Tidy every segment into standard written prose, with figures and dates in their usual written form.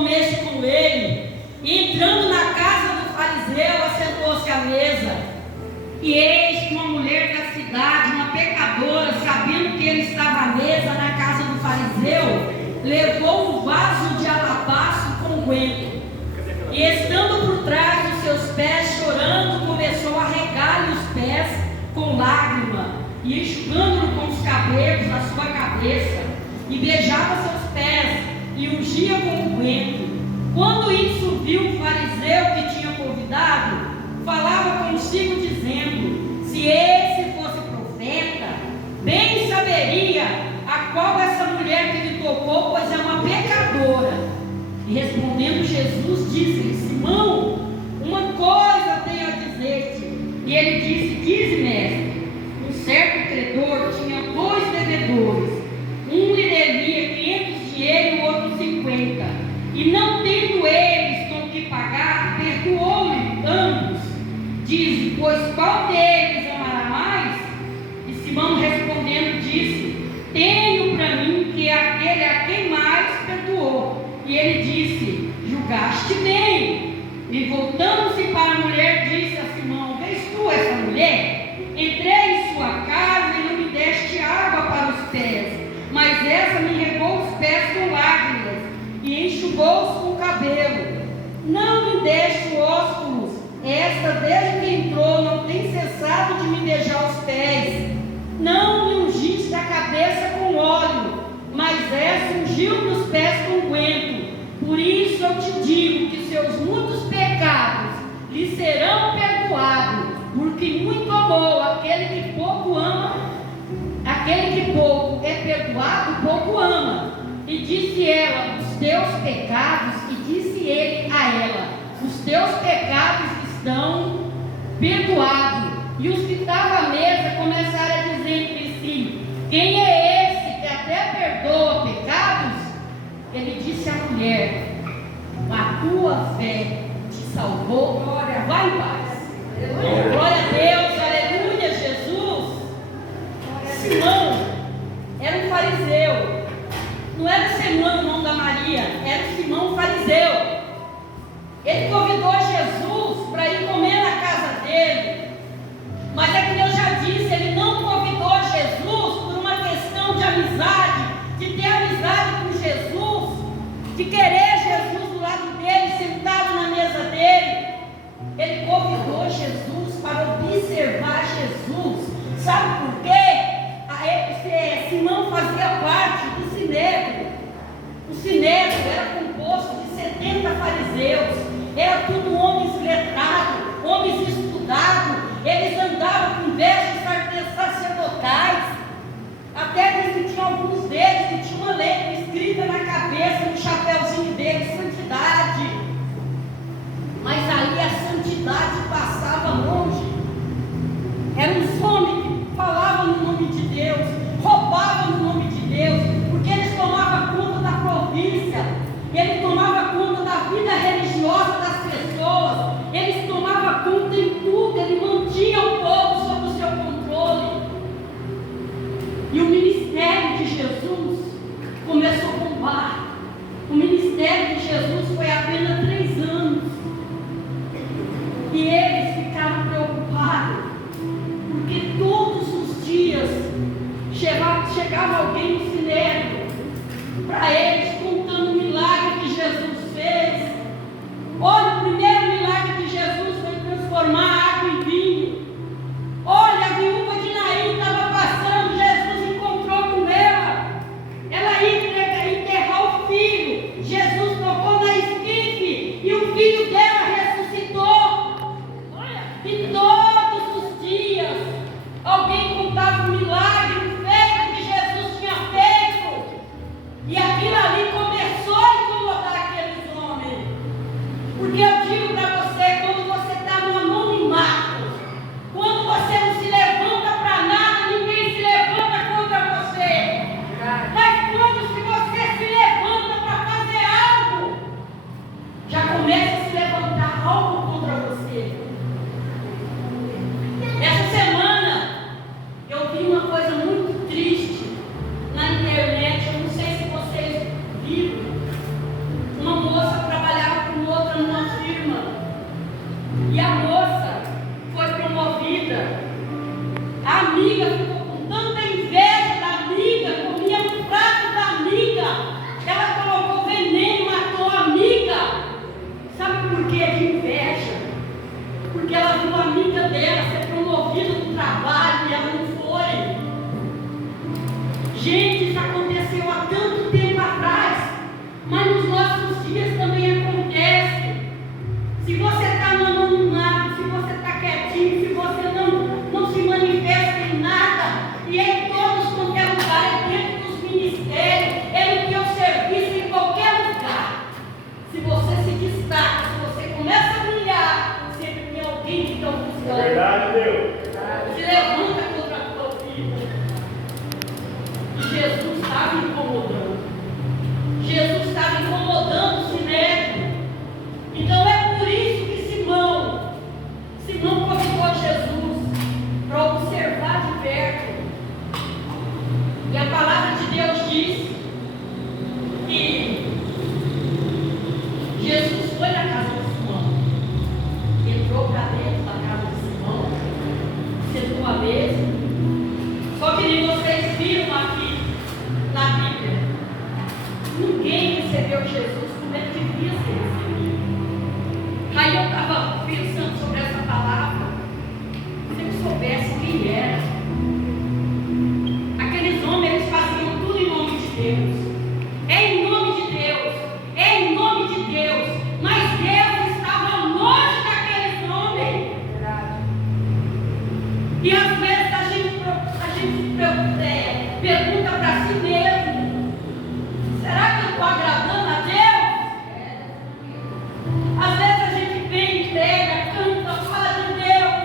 comesse com ele. E entrando na casa do fariseu, assentou-se à mesa. E eis que uma mulher da cidade, uma pecadora, sabendo que ele estava à mesa na casa do fariseu, levou um vaso de alabastro com unguento. E estando por trás dos seus pés, chorando, começou a regar-lhe os pés com lágrima, e enxugando-lhe com os cabelos da sua cabeça, e beijava seus pés, e ungia com unguento. Quando isso viu o fariseu que tinha convidado, falava consigo dizendo: se esse fosse profeta, bem saberia a qual essa mulher que lhe tocou, pois é uma pecadora. E respondendo Jesus, disse-lhe: Simão, uma coisa tenho a dizer-te. E ele disse: dize, mestre. Um certo credor tinha 2 devedores. Um lhe devia 500 dinheiros e o outro 50. E não tendo eles com que pagar, perdoou-lhe ambos. Diz: pois qual deles amará mais? E Simão respondendo disse: tenho para mim que é aquele a quem mais perdoou. E ele disse: julgaste bem. E voltando-se para a mulher, disse a Simão: vês tu essa mulher? Entrei em sua casa e não me deste água para os pés, mas essa me regou os pés com lágrimas e enxugou-os com o cabelo. Não me deste ósculos, esta desde que entrou não tem cessado de me beijar os pés. Não me ungiste a cabeça com óleo, mas essa ungiu-me os pés com unguento. Por isso eu te digo que seus muitos pecados lhe serão perdoados, porque muito amou aquele que pouco ama. Aquele que pouco é perdoado, pouco ama. E disse ela: os teus pecados, e disse ele a ela: os teus pecados estão perdoados. E os que estavam à mesa começaram a dizer entre si: quem é esse que até perdoa pecados? Ele disse à mulher: a tua fé te salvou, glória, vai em paz. Glória a Deus, aleluia, Jesus. Simão era um fariseu. Não era Simão, irmão da Maria, era Simão fariseu. Ele convidou Jesus para ir comer na casa dele. Mas é que eu já disse, ele não convidou Jesus por uma questão de amizade, de ter amizade com Jesus, de querer Jesus do lado dele, sentado na mesa dele. Ele convidou Jesus para observar Jesus. Sabe por quê? Simão fazia parte do Sinédrio. O Sinédrio era composto de 70 fariseus. Era tudo homens letrados, homens estudados. Eles andavam com vestes sacerdotais. Até diz que tinha alguns deles que tinham uma letra escrita na cabeça, no chapéuzinho deles: santidade. Mas ali a santidade passava longe. Eram os homens que falavam no nome de Deus, roubavam no nome de Deus, porque eles tomavam conta da província, eles tomavam conta da vida religiosa das pessoas, eles tomavam conta em tudo, eles mantinham o povo sob o seu controle. E o ministério de Jesus começou a bombar. O ministério de Jesus foi apenas 3 anos. E eles ficaram preocupados, porque todos os dias chegava alguém no Sinédrio para eles contando o milagre que Jesus fez. Olha, o primeiro milagre de Jesus foi transformar água em vinho. Olha, a viúva de Naim estava passando, Jesus encontrou com ela. Ela ia enterrar o filho. Jesus tocou na esquife Senhor Jesus como ele devia ser recebido. Aí eu estava pensando sobre essa palavra. Se eu soubesse quem era, aqueles homens, eles faziam tudo em nome de Deus. É em nome de Deus, é em nome de Deus, mas Deus estava longe daqueles homens. E às vezes a gente pergunta para si mesmo: será que eu estou agradando a Deus? Às vezes a gente vem, prega, canta, fala de Deus.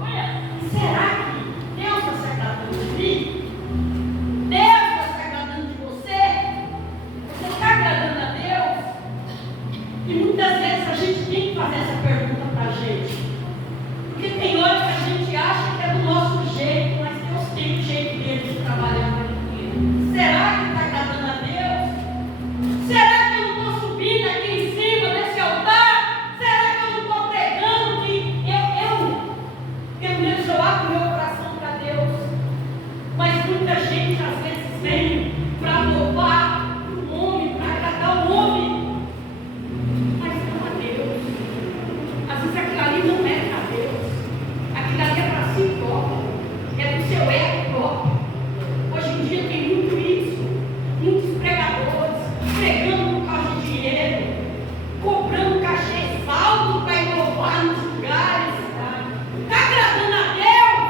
Olha, será que Deus está se agradando de mim? Deus está se agradando de você? Você está agradando a Deus? E muitas vezes a gente tem que fazer essa pergunta para a gente. Porque tem hora que a gente acha que é do nosso jeito, mas Deus tem o jeito dele de trabalhar com ele. Será que está agradando a Deus? Será que eu não estou subindo aqui em cima desse altar? Será que eu não estou pregando que pelo menos eu abro meu coração para Deus? Mas muita gente às vezes vem para louvar o homem, para agradar o homem, mas não a Deus. Às vezes aquilo ali não é para Deus, aquilo ali é para si próprio, é para o seu ego próprio. Hoje em dia tem muito isso, muitos pregadores pregando por causa de dinheiro, cobrando cachê alto para ir louvar nos lugares. Está agradando a Deus?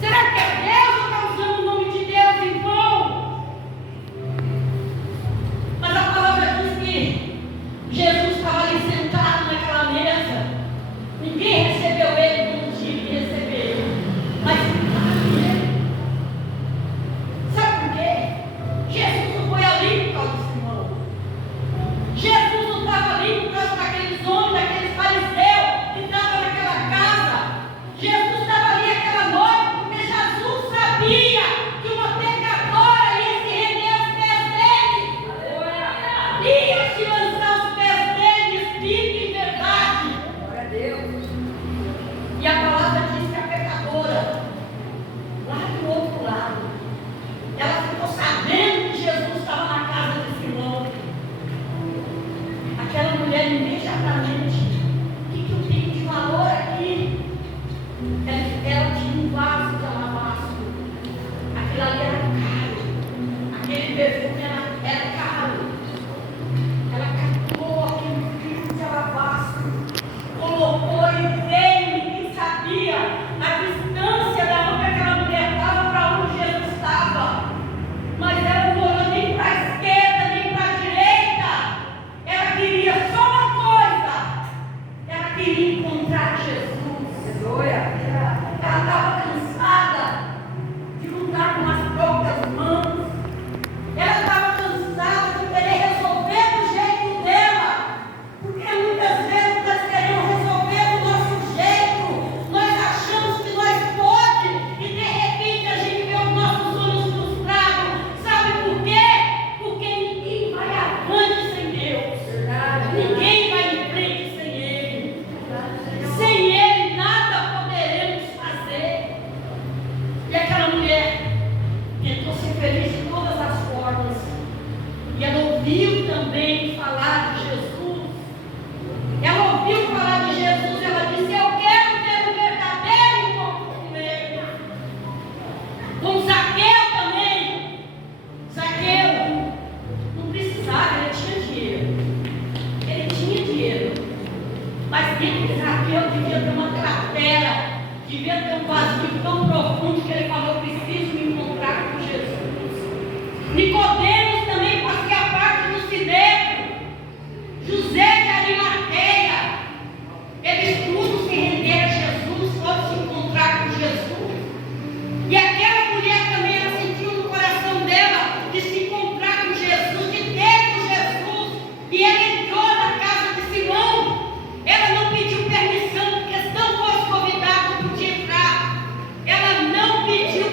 Será que é Deus ou está usando o nome de Deus em vão? Mas a palavra diz que Jesus estava ali sentado naquela mesa. Ninguém recebeu ele como tinha que receber. Mas sabe por quê? Jesus não foi ali por causa de Simão. Jesus não estava ali por causa daqueles homens, daqueles fariseus que estavam naquela casa. Jesus estava ali aquela noite porque Jesus sabia que uma pecadora ia se render aos pés dele. Ia se lançar aos pés dele, espírito e verdade. Glória a Deus. E a palavra diz que a pecadora, lá do outro lado, ela ficou sabendo que Jesus estava na casa de Simão. Aquela mulher imediatamente: o que eu tenho de valor aqui? Ela tinha um vaso de alabastro. Aquilo ali era caro. Aquele perfume era caro. Ela captou aquele vaso de alabastro, colocou e veio. Ninguém sabia a distância da onde aquela mulher estava para onde Jesus estava. Mas ela não olhou nem para a esquerda, nem para a direita. Ela queria só uma coisa: ela queria encontrar Jesus. Ela estava cansada de lutar com as próprias mãos. Ela estava cansada de querer resolver do jeito dela. Porque muitas vezes nós queremos resolver do nosso jeito. Nós achamos que nós podemos e de repente a gente vê os nossos sonhos frustrados. Sabe por quê? Porque ninguém vai avante sem Deus. Ninguém vai em frente sem Ele. Sem Ele nada poderemos fazer. E aquela mulher tentou ser feliz de todas as formas. E ela ouviu também falar de Jesus. Ela ouviu falar de Jesus. Ela disse: eu quero ter um verdadeiro encontro com Ele. Com Zaqueu também. Zaqueu não precisava, ele tinha dinheiro. Ele tinha dinheiro. Mas dentro de Zaqueu devia ter uma cratera, devia ter um vazio tão profundo que ele falou: preciso me encontrar com Jesus. Nicodemos também fazia parte do sinédrio. José de Arimateia, eles todos se renderam a Jesus, todos se encontrar com Jesus. E aquela mulher também, ela sentiu no coração dela de se encontrar com Jesus, de ter com Jesus. E ela entrou na casa de Simão. Ela não pediu permissão, porque se não fosse convidada, não podia entrar. Ela não pediu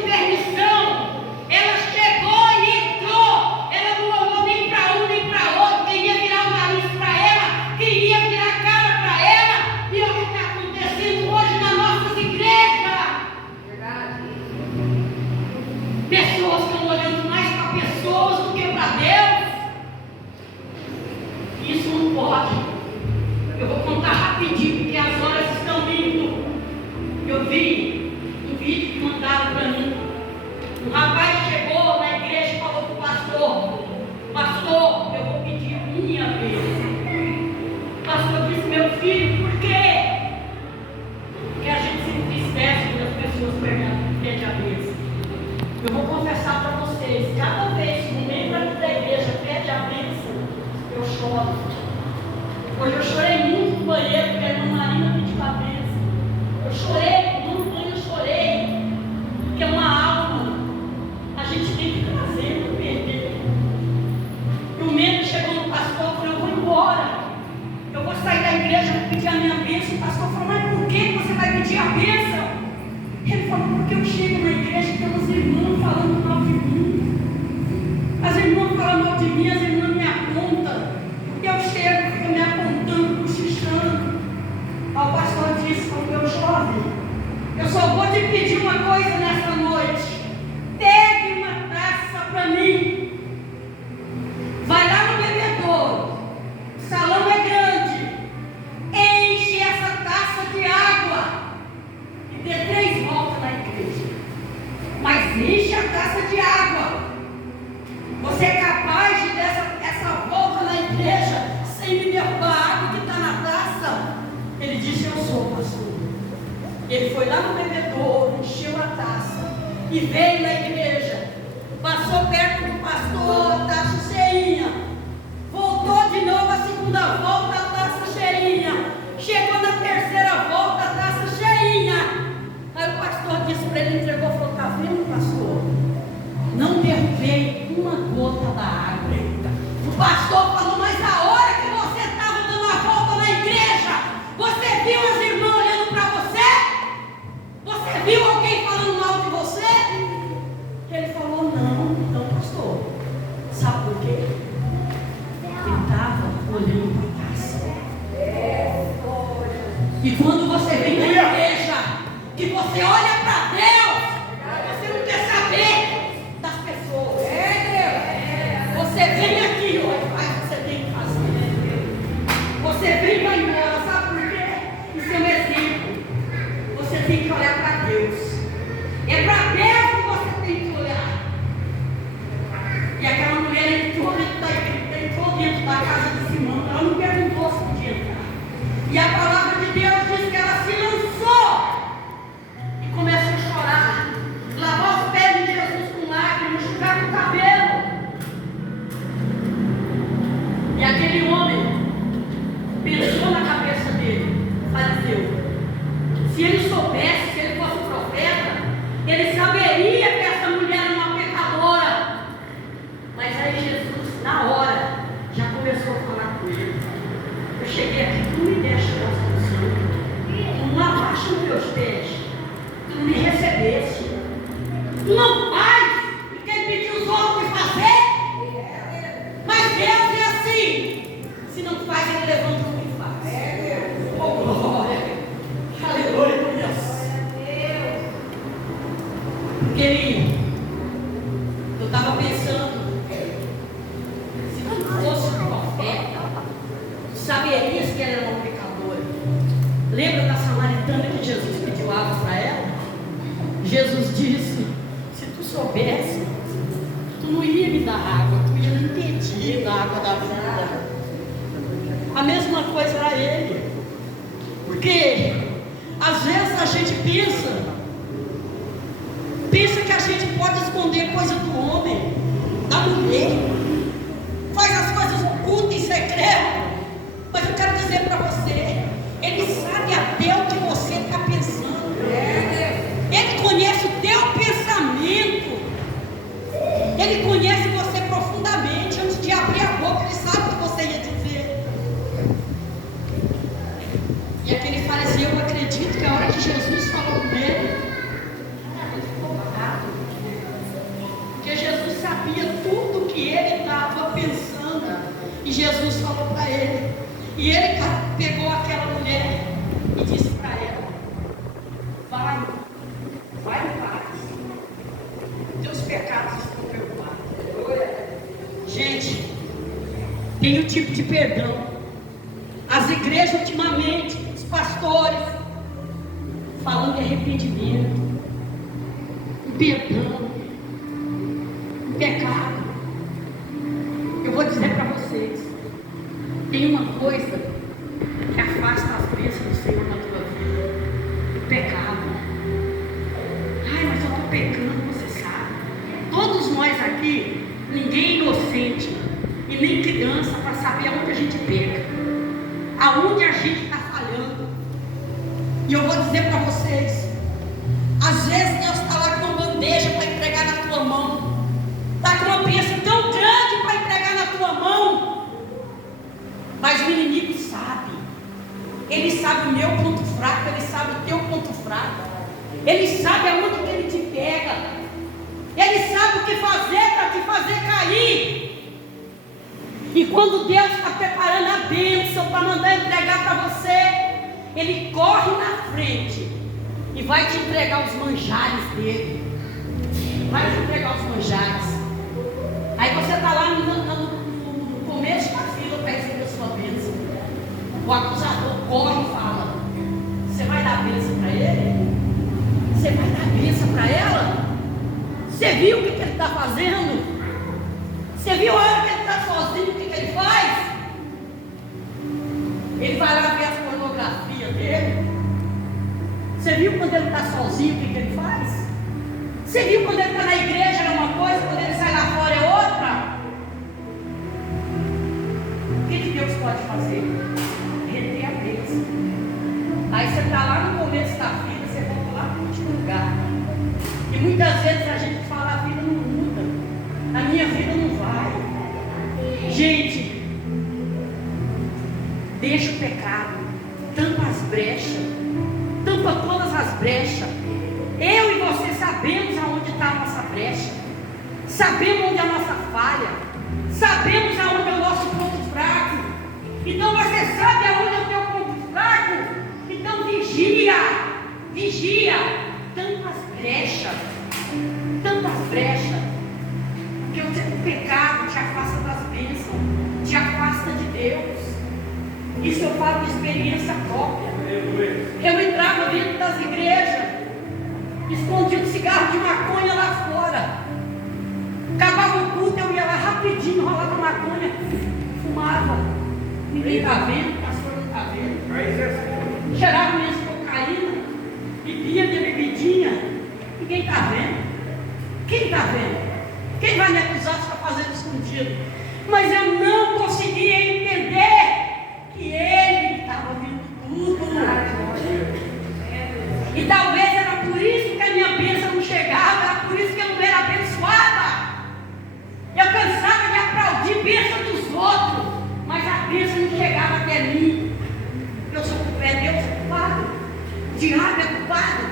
choro. Hoje eu chorei muito no banheiro, porque a irmã Marina pediu a bênção. Eu chorei, no banho eu chorei, porque é uma alma, a gente tem que trazer para perder. E o medo chegou no pastor, eu falei, eu vou embora. Eu vou sair da igreja para pedir a minha bênção. O pastor falou, mas por que você vai pedir a bênção? Ele falou, porque eu chego na igreja e tem uns irmãos falando mal de mim. As irmãs falam mal de mim, as irmãs me apontam. E eu chego, fico me apontando, cochichando. Aí o pastor disse para o meu jovem, eu só vou te pedir uma coisa nessa noite. Pegue uma taça para mim. Vai lá no bebedouro. O salão é grande. Enche essa taça de água. E dê 3 voltas na igreja. Mas enche a taça de água. Você é capaz de dar essa volta na igreja sem me derrubar a água que está na taça? Ele disse, eu sou, pastor. Ele foi lá no bebedouro, encheu a taça e veio na igreja. Passou perto do pastor, a taça cheinha. Voltou de novo a segunda volta, a taça cheinha. Chegou na terceira volta, a taça cheinha. Aí o pastor disse para ele, entregou, falou, está vendo, pastor? Não derrubei uma gota da água. O pastor falou, mas a hora que você estava dando a volta na igreja, você viu as irmãs olhando para você? Você viu alguém falando mal de você? Ele falou, não, pastor. Sabe por quê? Ele estava olhando para a taça. E quando você vem na igreja, que você olha para Deus, você não quer saber das pessoas. Você vem aqui, olha, faz o que você tem que fazer. Você vem e vai embora, sabe por quê? Isso é um exemplo. Você tem que olhar para Deus. É para Deus que você tem que olhar. E aquela mulher entrou dentro da casa de Simão. Ela não perguntou se podia entrar. E a palavra de Deus diz que ela se lançou e começou a chorar, lavar os pés de Jesus com lágrimas, enxugar com o cabelo. E aquele homem pensou na cabeça dele, fariseu. Se ele soubesse, se ele fosse profeta, ele saberia que essa mulher era uma pecadora. Mas aí Jesus, na hora, já começou a falar com ele. Eu cheguei aqui, tu me deixa essa função. Tu não lavaste os meus pés. Tu não me recebeste. Tu não faz o que ele pediu os outros fazer. Mas Deus é assim. Se não faz, ele levanta o que faz. Oh, glória. Aleluia. Querido, eu estava pensando, se não fosse profeta, saberias que ela era uma pecadora. Lembra da samaritana que Jesus pediu água para ela? Jesus disse, se tu soubesse, tu não ia me dar água, tu ia me impedir da água da vida. A mesma coisa era ele. Porque às vezes a gente pensa que a gente pode esconder coisa do homem, da mulher, faz as coisas ocultas em secreto. Mas eu quero dizer para você, ele sabe até o que você está pensando. Ele conhece o teu pensamento. Ele conhece você profundamente. Antes de abrir a boca, ele sabe o que você ia dizer. E aquele fariseu, eu acredito que a hora que Jesus falou com ele, ele ficou parado. Porque Jesus sabia tudo que ele estava pensando. E Jesus falou para ele. E ele pegou aquela mulher e disse para ela, vai em paz. Teus pecados estão perdoados. Gente, tem um tipo de perdão. As igrejas ultimamente, os pastores, falando de arrependimento, em perdão, em pecado. Eu vou dizer para vocês, tem uma coisa que afasta as bênçãos do Senhor na tua vida: o pecado. Ai, mas eu estou pecando, você sabe. Todos nós aqui, ninguém é inocente e nem criança para para saber aonde a gente peca, aonde a gente está falhando. E eu vou dizer para vocês, às vezes Deus está lá com uma bandeja para entregar na tua mão, está com uma bênção tão grande para entregar na tua mão, mas o inimigo sabe, ele sabe o meu ponto fraco, ele sabe o teu ponto fraco, ele sabe aonde que ele te pega, ele sabe o que fazer para te fazer cair. E quando Deus está preparando a bênção para mandar entregar para você, Ele corre na frente e vai te entregar os manjares dele. Vai te entregar os manjares. Aí você está lá no começo da fila para receber a sua bênção. O acusador corre e fala: você vai dar bênção para ele? Você vai dar bênção para ela? Você viu o que ele está fazendo? Você viu a hora que ele está sozinho, o que ele faz? Ele vai lá ver as pornografias dele. Você viu quando ele está sozinho, o que ele faz? Você viu quando ele está na igreja é uma coisa, quando ele sai lá fora é outra? O que Deus pode fazer? Reter a bênção. Aí você está lá no começo da vida, você volta lá para o último lugar. E muitas vezes a gente fala: a vida não muda, a minha vida não vai. Gente, deixa o pecado, tampa as brechas, tampa todas as brechas. Eu e você sabemos aonde está a nossa brecha, sabemos onde é a nossa falha, sabemos aonde é o nosso ponto fraco. Então você sabe aonde é o teu ponto fraco, então vigia, tampa as brechas, porque o pecado te afasta das bênçãos, te afasta de Deus. Isso eu falo de experiência própria. Eu entrava dentro das igrejas, escondia um cigarro de maconha lá fora. Acabava o culto, eu ia lá rapidinho, rolava maconha, fumava. Ninguém está vendo, o pastor não está vendo. Cheirava minhas cocaína, bebia minha bebidinha. Ninguém está vendo. Quem está vendo? Quem vai me acusar de estar fazendo escondido? Mas eu não conseguia entender que ele estava vendo tudo. E talvez era por isso que a minha bênção não chegava, era por isso que eu não era abençoada. Eu cansava de aplaudir a bênção dos outros, mas a bênção não chegava até mim. Eu sou culpado, Deus é culpado, o diabo é culpado.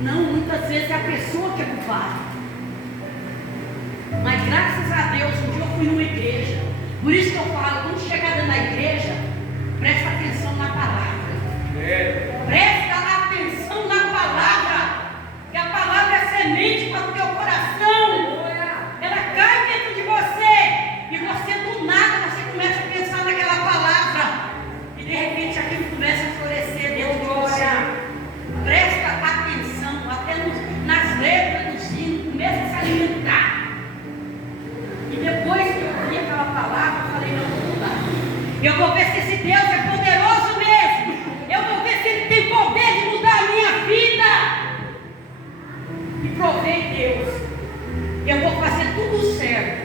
Não, muitas vezes é a pessoa que é culpada. Mas graças a Deus, um dia eu fui numa igreja. Por isso que eu falo, quando chegar dentro da igreja, presta atenção na palavra. Presta atenção na palavra. Que a palavra é semente para o teu coração. Ela cai dentro de você. E você do nada, você começa a pensar naquela palavra. E de repente aquilo começa a florescer dentro de você. Presta atenção, até nas letras do hino, começa a se alimentar. E depois que eu vi aquela palavra, eu falei: não, vou mudar. Eu vou ver se esse Deus é poderoso mesmo. Eu vou ver se Ele tem poder de mudar a minha vida. E provei Deus. Eu vou fazer tudo certo.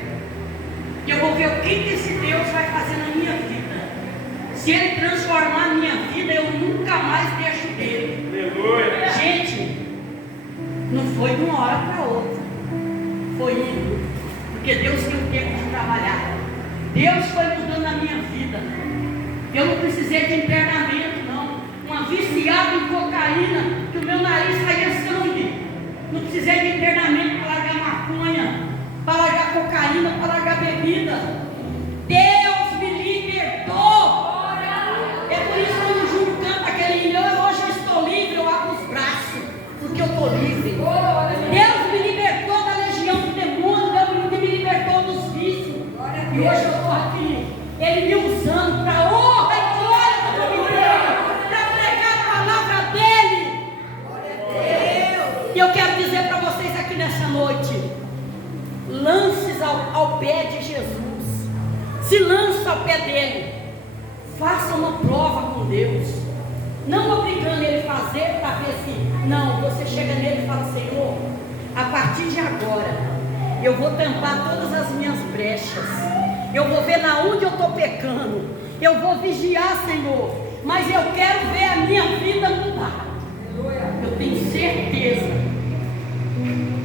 E eu vou ver o que esse Deus vai fazer na minha vida. Se Ele transformar a minha vida, eu nunca mais deixo dele. Aleluia. Gente, não foi de uma hora para outra. Foi indo. Porque Deus tem um tempo de trabalhar. Deus foi mudando a minha vida. Eu não precisei de internamento, não. Uma viciada em cocaína, que o meu nariz saía sangue. Não precisei de internamento para largar maconha, para largar cocaína, para largar bebida. Deus me libertou. É por isso que quando o Júlio canta aquele hino: hoje eu estou livre, eu abro os braços, porque eu estou livre. Deus me libertou da legião do demônio, Deus me libertou dos vícios. E hoje eu estou aqui, Ele me usando para honra e glória do nome dele, para pregar a palavra dele. E eu quero dizer para vocês aqui nessa noite: lance-se ao pé de Jesus, se lança ao pé dele, faça uma prova com Deus, não obrigando ele a fazer para ver se, não, você chega nele e fala: Senhor, a partir de agora, eu vou tampar todas as minhas brechas, Eu vou ver na onde eu estou pecando. Eu vou vigiar, Senhor. Mas eu quero ver a minha vida mudar. Eu tenho certeza.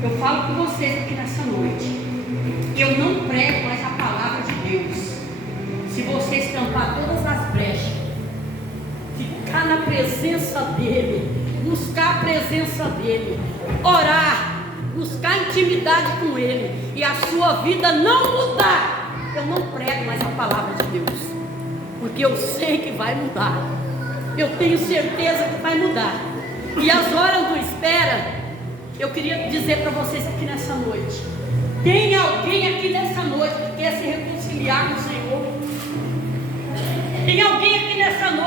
Eu falo com vocês aqui nessa noite. Eu não prego mais a palavra de Deus se vocês tampar todas as brechas, ficar na presença dEle, buscar a presença dEle, orar, buscar intimidade com Ele, e a sua vida não mudar. Eu não prego mais a palavra de Deus, porque eu sei que vai mudar. Eu tenho certeza que vai mudar. E as horas do espera, eu queria dizer para vocês aqui nessa noite: tem alguém aqui nessa noite que quer se reconciliar com o Senhor? Tem alguém aqui nessa noite